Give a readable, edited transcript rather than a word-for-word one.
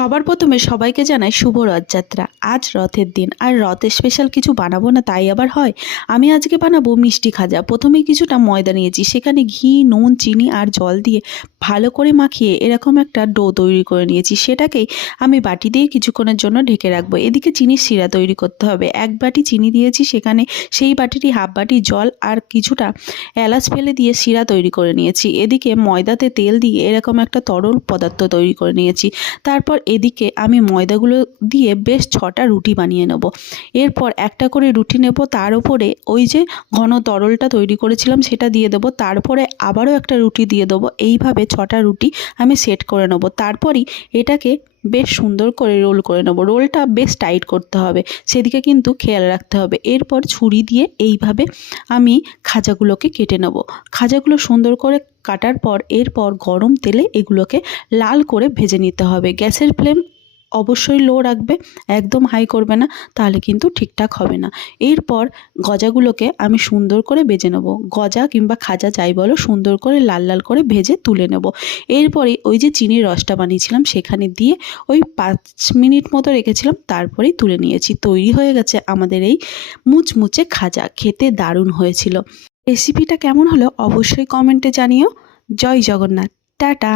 সবার প্রথমে সবাইকে জানাই শুভ রথযাত্রা। আজ রথের দিন, আর রথে স্পেশাল কিছু বানাবো না তাই আবার হয়। আমি আজকে বানাবো মিষ্টি খাজা। প্রথমে কিছুটা ময়দা নিয়েছি, সেখানে ঘি, নুন, চিনি আর জল দিয়ে ভালো করে মাখিয়ে এরকম একটা ডো তৈরি করে নিয়েছি। সেটাকেই আমি বাটি দিয়ে কিছুক্ষণের জন্য ঢেকে রাখবো। এদিকে চিনির শিরা তৈরি করতে হবে। এক বাটি চিনি দিয়েছি, সেখানে সেই বাটিরই হাফ বাটি জল আর কিছুটা এলাচ ফেলে দিয়ে শিরা তৈরি করে নিয়েছি। এদিকে ময়দাতে তেল দিয়ে এরকম একটা তরল পদার্থ তৈরি করে নিয়েছি। তারপর এদিকে আমি ময়দাগুলো দিয়ে বেশ 6টা রুটি বানিয়ে নেব। এরপর একটা করে রুটি নেব, তার উপরে ওই যে ঘন তরলটা তৈরি করেছিলাম সেটা দিয়ে দেবো। তারপরে আবারও একটা রুটি দিয়ে দেবো। এইভাবে 6টা রুটি আমি সেট করে নেব। তারপরই এটাকে বেশ সুন্দর করে রোল করে নেব। রোলটা বেশ টাইট করতে হবে, সেদিকে কিন্তু খেয়াল রাখতে হবে। এরপর ছুরি দিয়ে এইভাবে আমি খাজাগুলোকে কেটে নেব। খাজাগুলো সুন্দর করে কাটার পর এরপর গরম তেলে এগুলোকে লাল করে ভেজে নিতে হবে। গ্যাসের ফ্লেম অবশ্যই লো রাখবে, একদম হাই করবে না, তাহলে কিন্তু ঠিকঠাক হবে না। এরপর গজাগুলোকে আমি সুন্দর করে ভেজে নেব। গজা কিংবা খাজা যাই বলো, সুন্দর করে লাল লাল করে ভেজে তুলে নেব। এরপরে ওই যে চিনির রসটা বানিয়েছিলাম সেখানে দিয়ে ওই 5 মিনিট মতো রেখেছিলাম, তারপরেই তুলে নিয়েছি। তৈরি হয়ে গেছে আমাদের এই মুচমুচে খাজা। খেতে দারুণ হয়েছিল। রেসিপিটা কেমন হলো অবশ্যই কমেন্টে জানিও। জয় জগন্নাথ। টাটা।